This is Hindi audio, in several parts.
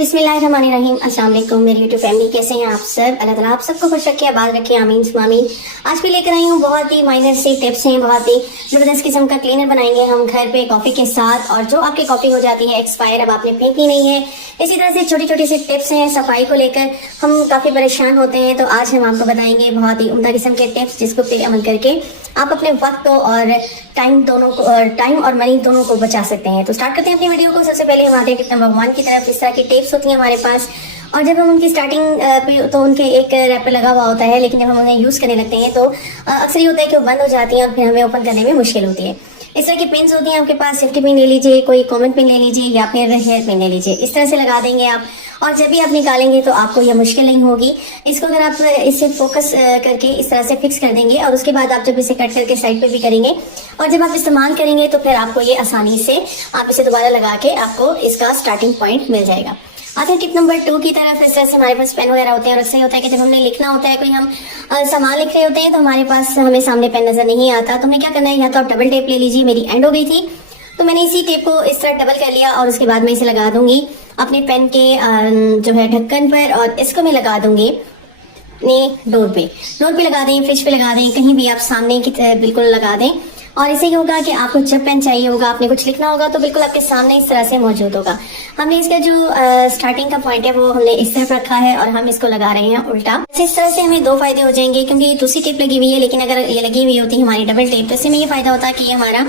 बिस्मिल्लाहिर्रहमानिर्रहीम। अस्सलाम वालेकुम मेरी यूट्यूब फैमिली, कैसे हैं आप सब? अल्लाह ताला आप सबको खुश रखे, आबाद रखे, आमीन सुम्मा आमीन। आज भी लेकर आई हूँ बहुत ही माइनर से टिप्स हैं, बहुत ही जबरदस्त किस्म का क्लीनर बनाएंगे हम घर पे कॉफी के साथ। और जो आपकी कॉफी हो जाती है एक्सपायर, अब आपने फेंकनी नहीं है, इसी तरह से छोटी छोटी सी टिप्स हैं सफाई को लेकर। हम काफी परेशान होते हैं, तो आज हम आपको बताएंगे बहुत ही उम्दा किस्म के टिप्स, जिसको पे अमल करके आप अपने वक्त को और टाइम और मनी दोनों को बचा सकते हैं। तो स्टार्ट करते हैं अपनी वीडियो को। सबसे पहले हम आते हैं टिप नंबर 1 की तरफ। इस तरह की टिप्स होती हैं हमारे पास, और जब हम उनकी स्टार्टिंग पे तो उनके एक रैपर लगा हुआ होता है, लेकिन जब हम उन्हें यूज करने लगते हैं तो अक्सर ये होता है कि वो बंद हो जाती हैं और फिर हमें ओपन करने में मुश्किल होती है। इस तरह की पिन्स होती हैं आपके पास, सेफ्टी पिन ले लीजिए, कोई कॉमन पिन ले लीजिए, या फिर हेयर पिन ले लीजिए। इस तरह से लगा देंगे आप, और जब भी आप निकालेंगे तो आपको यह मुश्किल नहीं होगी। इसको अगर आप इसे फोकस करके इस तरह से फिक्स कर देंगे, और उसके बाद आप जब इसे कट करके साइड पे भी करेंगे, और जब आप इस्तेमाल करेंगे तो फिर आपको ये आसानी से आप इसे दोबारा लगा के आपको इसका स्टार्टिंग पॉइंट मिल जाएगा। आते हैं टिप नंबर 2 की तरफ। इस तरह से हमारे पास पेन वगैरह होते हैं, और अक्सर होता है कि जब हमने लिखना होता है, कोई हम सामान लिख रहे होते हैं, तो हमारे पास हमें सामने पेन नजर नहीं आता। तो हमें क्या करना है, या तो आप डबल टेप ले लीजिए। मेरी एंड हो गई थी, तो मैंने इसी टेप को इस तरह डबल कर लिया, और उसके बाद मैं इसे लगा दूंगी अपने पेन के जो है ढक्कन पर, और इसको मैं लगा दूंगी अपने डोर पे लगा दें, फ्रिज पे लगा दें, कहीं भी आप सामने की बिल्कुल लगा दें। और इससे ये होगा कि आपको जब पेन चाहिए होगा, आपने कुछ लिखना होगा, तो बिल्कुल आपके सामने इस तरह से मौजूद होगा। हमने इसका जो स्टार्टिंग का पॉइंट है वो हमने इस तरफ रखा है, और हम इसको लगा रहे हैं उल्टा। इस तरह से हमें 2 फायदे हो जाएंगे, क्योंकि ये दूसरी टेप लगी हुई है, लेकिन अगर ये लगी हुई होती है हमारी डबल टेप, तो इससे में ये फायदा होता है कि ये हमारा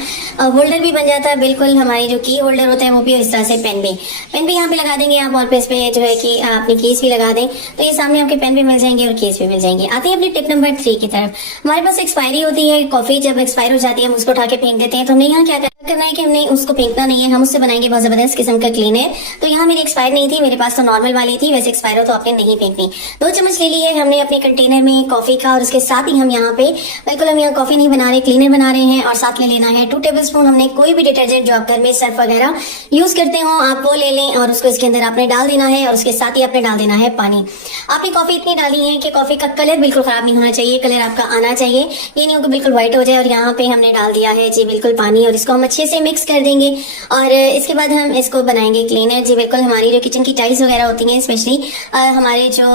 होल्डर भी बन जाता है। बिल्कुल हमारी जो की होल्डर होता है वो भी इस तरह से पेन भी यहाँ पे लगा देंगे आप, और इस पे जो है कि अपनी केस भी लगा दें, तो ये सामने आपके पेन भी मिल जाएंगे और केस भी मिल जाएंगे। आते हैं अपनी टिप नंबर 3 की तरफ। हमारे पास एक्सपायरी होती है कॉफी, जब एक्सपायर हो जाती है हम उसको उठा के फेंक देते हैं। तो हमने यहाँ क्या करना है कि हमने उसको फेंकना नहीं है, हम उससे बनाएंगे बहुत जबरदस्त किस्म का क्लीनर। तो यहाँ मेरी एक्सपायर नहीं थी, मेरे पास तो नॉर्मल वाली थी। वैसे एक्सपायर हो तो आपने नहीं फेंकनी। 2 चम्मच ले लिए हमने अपने कंटेनर में कॉफी का, और उसके साथ ही हम यहाँ पे बिल्कुल हम यहाँ कॉफी नहीं बना रहे, क्लीनर बना रहे हैं। और साथ में लेना है 2 टेबलस्पून हमने कोई भी डिटर्जेंट जो आप घर में सर्फ वगैरह यूज करते हो आप वो ले लें, और उसको इसके अंदर आपने डाल देना है, और उसके साथ ही आपने डाल देना है पानी। आपने कॉफी इतनी डाली है कि कॉफी का कलर बिल्कुल खराब नहीं होना चाहिए, कलर आपका आना चाहिए, ये नहीं हो कि बिल्कुल व्हाइट हो जाए। और यहाँ पे हमने डाल दिया है जी बिल्कुल पानी, और इसको हम अच्छे से मिक्स कर देंगे, और इसके बाद हम इसको बनाएंगे क्लीनर। जी बिल्कुल हमारी जो किचन की टाइल्स वगैरह होती हैं, स्पेशली हमारे जो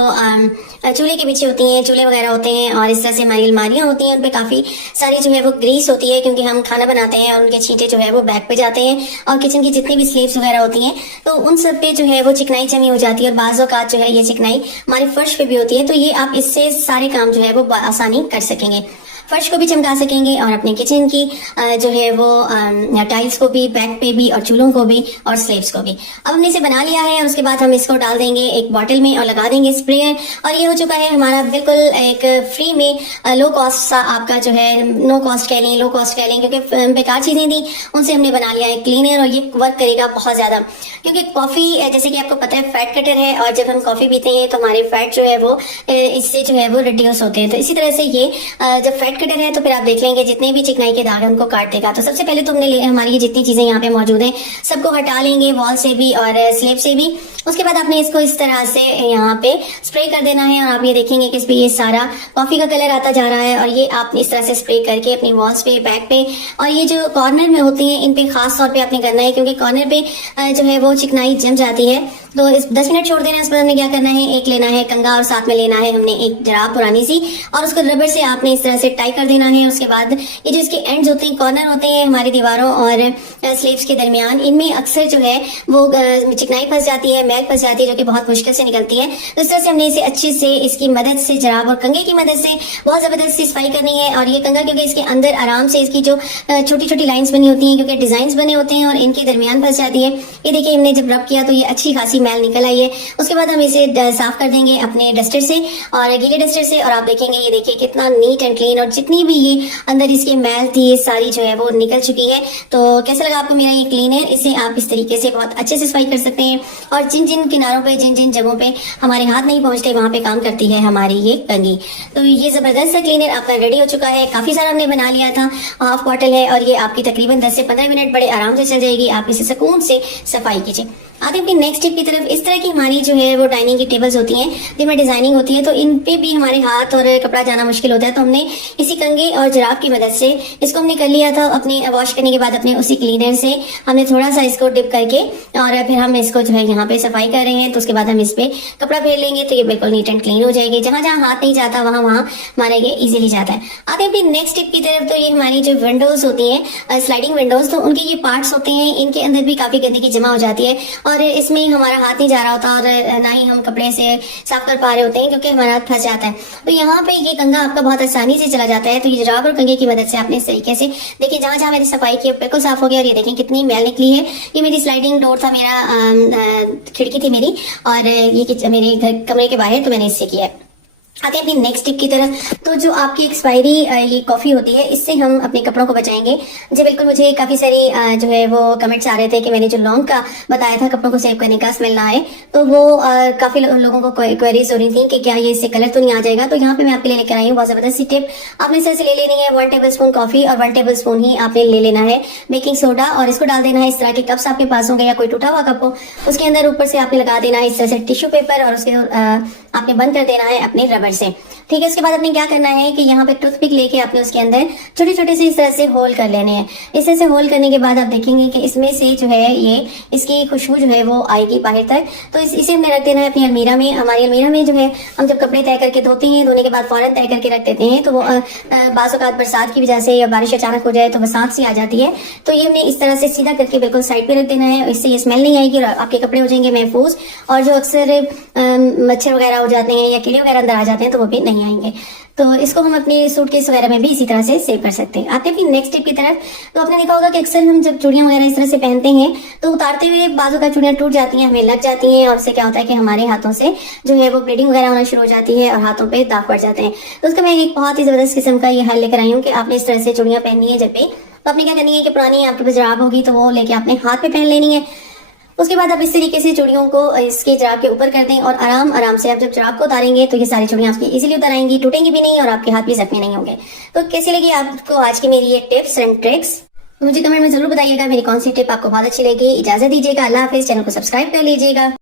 चूल्हे के पीछे होती हैं, चूल्हे वगैरह होते हैं, और इस तरह से हमारी अलमारियां होती हैं, उन पे काफी सारी जो है वो ग्रीस होती है, क्योंकि हम खाना बनाते हैं और उनके छींटे जो है वो बैक पे जाते हैं। और किचन की जितनी भी स्लेब्स वगैरह होती हैं, तो उन सब पे जो है वो चिकनाई जमी हो जाती है, और बाज़ औक़ात जो है ये चिकनाई हमारे फर्श पे भी होती है। तो ये आप इससे सारे काम जो है वो आसानी कर सकेंगे, फर्श को भी चमका सकेंगे, और अपने किचन की जो है वो टाइल्स को भी, बैक पे भी, और चूल्हों को भी, और स्लेब्स को भी। अब हमने इसे बना लिया है, और उसके बाद हम इसको डाल देंगे एक बॉटल में और लगा देंगे स्प्रे। और ये हो चुका है हमारा बिल्कुल एक फ्री में लो कॉस्ट सा आपका जो है, नो कॉस्ट कह लें, लो कॉस्ट कह लें, क्योंकि बेकार चीजें थी उनसे हमने बना लिया है क्लीनर। और ये वर्क करेगा बहुत ज्यादा, क्योंकि कॉफी जैसे कि आपको पता है फैट कटर है, और जब हम कॉफी पीते हैं तो हमारे फैट जो है वो इससे जो है वो रिड्यूस होते हैं। तो इसी तरह से ये जब फैट कटर है, तो फिर आप देख लेंगे जितने भी चिकनाई के दाग है उनको काट देगा। तो सबसे पहले तो हमने हमारी ये जितनी चीजें यहाँ पे मौजूद हैं सबको हटा लेंगे, वॉल से भी और स्लेब से भी। उसके बाद आपने इसको इस तरह से यहाँ पे स्प्रे कर देना है, और आप ये देखेंगे कि इस पे ये सारा कॉफी का कलर आता जा रहा है। और ये आप इस तरह से स्प्रे करके अपनी वॉल्स पे, बैक पे, और ये जो कॉर्नर में होती है इन पे खास तौर पे आपने करना है, क्योंकि कॉर्नर पे जो है वो चिकनाई जम जाती है। तो इस 10 मिनट छोड़ देना। इस पर हमने क्या करना है, एक लेना है कंघा, और साथ में लेना है हमने एक जराब पुरानी सी, और उसको रबर से आपने इस तरह से टाई कर देना है। उसके बाद ये जो इसके एंड्स होते हैं, कॉर्नर होते हैं हमारी दीवारों और स्लेब्स के दरमियान, इनमें अक्सर जो है वो चिकनाई फंस जाती है, मैल फंस जाती है, जो कि बहुत मुश्किल से निकलती है। तो इस तरह से हमने इसे अच्छे से इसकी मदद से, जराब और कंघे की मदद से बहुत जबरदस्त सफाई करनी है। और ये कंघा क्योंकि इसके अंदर आराम से इसकी जो छोटी छोटी लाइन्स बनी होती हैं, क्योंकि डिजाइन बने होते हैं, और इनके दरमियान फंस जाती है। ये देखिए हमने जब रब किया तो ये अच्छी खासी मैल निकल आई है। उसके बाद हम इसे साफ कर देंगे अपने डस्टर से, और गीले डस्टर से, और आप देखेंगे ये देखिए कितना नीट एंड क्लीन, और जितनी भी ये अंदर इसकी मैल थी ये सारी जो है वो निकल चुकी है। तो कैसा लगा आपको मेरा ये क्लीनर? इसे आप इस तरीके से बहुत अच्छे से सफाई कर सकते हैं, और जिन जिन किनारों पे, जिन जिन जगहों पे हमारे हाथ नहीं पहुंचते वहां पे काम करती है हमारी ये कंघी। तो ये जबरदस्त सा क्लीनर आपका रेडी हो चुका है। काफी सारा हमने बना लिया था, हाफ बॉटल है, और ये आपकी तकरीबन 10 से 15 मिनट बड़े आराम से चल जाएगी। आप इसे सुकून से सफाई कीजिए। आते हैं अपनी नेक्स्ट टिप की तरफ। इस तरह की हमारी जो है वो डाइनिंग की टेबल्स होती हैं जिनमें डिजाइनिंग होती है, तो इन पे भी हमारे हाथ और कपड़ा जाना मुश्किल होता है। तो हमने इसी कंघे और जुराब की मदद से इसको हमने कर लिया था। अपने वॉश करने के बाद अपने उसी क्लीनर से हमने थोड़ा सा इसको डिप करके और फिर हम इसको जो है यहाँ पे सफाई कर रहे हैं। तो उसके बाद हम इस पे कपड़ा फेर लेंगे तो ये बिल्कुल नीट एंड क्लीन हो जाएगी। जहां जहां हाथ नहीं जाता वहां वहां हमारा ये इजीली जाता है। आते हैं अपनी नेक्स्ट टिप की तरफ। तो ये हमारी जो विंडोज होती हैं, स्लाइडिंग विंडोज, तो उनके ये पार्ट्स होते हैं, इनके अंदर भी काफी गंदगी जमा हो जाती है और इसमें हमारा हाथ नहीं जा रहा होता और ना ही हम कपड़े से साफ कर पा रहे होते हैं क्योंकि हमारा हाथ फंस जाता है। तो यहाँ पे ये कंघा आपका बहुत आसानी से चला जाता है। तो ये जुराब और कंघे की मदद से आपने इस तरीके से देखिए जहां जहां मैंने सफाई की बिल्कुल साफ हो गया। और ये देखें कितनी मैल निकली है। ये मेरी स्लाइडिंग डोर था, मेरा खिड़की थी मेरी, और ये मेरे घर कमरे के बाहर, तो मैंने इससे किया है। आते हैं अपनी नेक्स्ट टिप की तरफ। तो जो आपकी एक्सपायरी ये कॉफी होती है, इससे हम अपने कपड़ों को बचाएंगे। जी बिल्कुल, मुझे काफी सारी जो है वो कमेंट्स आ रहे थे कि मैंने जो लौंग का बताया था कपड़ों को सेव करने का, स्मेल ना आए, तो वो काफी लोगों को क्वेरीज हो रही थी कि क्या ये इससे कलर तो नहीं आ जाएगा। तो यहाँ पे मैं आपके लिए लेकर आई हूँ बहुत जबरदस्त सी टिप। आपने इस तरह से ले लेनी है 1 टेबल स्पून कॉफी और 1 टेबल स्पून ही आपने ले लेना है बेकिंग सोडा, और इसको डाल देना है। इस तरह के कप्स आपके पास होंगे या कोई टूटा हुआ कप हो, उसके अंदर ऊपर से आपने लगा देना है इस तरह से टिश्यू पेपर, और उसके आपने बंद कर देना है अपने रबर से। ठीक है, उसके बाद आपने क्या करना है कि यहाँ पे टूथपिक लेके आपने उसके अंदर छोटे छोटे से इस तरह से होल कर लेने हैं। इस तरह से होल करने के बाद आप देखेंगे कि इसमें से जो है ये इसकी खुशबू जो है वो आएगी बाहर तक। तो इसे हमने रख देना है अपनी अलमीरा में। हमारी अलमीरा में जो है हम जब कपड़े तय करके धोते हैं, धोने के बाद फौरन तय करके रख देते हैं, तो वो बाज़ औक़ात बरसात की वजह से या बारिश अचानक हो जाए तो बरसात सी आ जाती है। तो ये हमने इस तरह से सीधा करके बिल्कुल साइड पे रख देना है। इससे ये स्मेल नहीं आएगी और आपके कपड़े हो जाएंगे महफूज। और जो अक्सर मच्छर वगैरह हो जाते हैं या कीड़े वगैरह अंदर आ जाते हैं तो वो भी नहीं आएंगे। तो इसको हम अपने सूटकेस वगैरह में भी इसी तरह से सेव कर सकते हैं। आते हैं फिर नेक्स्ट टिप की तरफ। तो आपने देखा होगा कि अक्सर हम जब चूड़ियां वगैरह इस तरह से पहनते हैं तो उतारते हुए बाजू का चूड़ियां टूट जाती हैं, हमें लग जाती हैं, और उससे क्या होता है कि हमारे हाथों से जो है वो ब्लीडिंग वगैरह होना शुरू हो जाती है और हाथों पे दाग पड़ जाते हैं। तो उसका मैं एक बहुत ही जबरदस्त किस्म का ये हल लेकर आई हूँ कि आपने इस तरह से चूड़ियां पहननी है जब भी, तो आपने क्या करनी है कि पुरानी आपके पास जराब होगी तो वो लेके आपने हाथ पे पहन लेनी है। उसके बाद आप इस तरीके से चूड़ियों को इसके जराब के ऊपर कर दें और आराम आराम से आप जब जराब को उतारेंगे तो ये सारी चूड़ियां आपकी इजीली उतर आएंगी, टूटेंगी भी नहीं और आपके हाथ भी जख्मी नहीं होंगे। तो कैसी लगी आपको आज की मेरी ये टिप्स एंड ट्रिक्स? मुझे कमेंट में जरूर बताइएगा मेरी कौन सी टिप आपको बहुत अच्छी लगी। इजाजत दीजिएगा, अल्लाह हाफिज। चैनल को सब्सक्राइब कर लीजिएगा।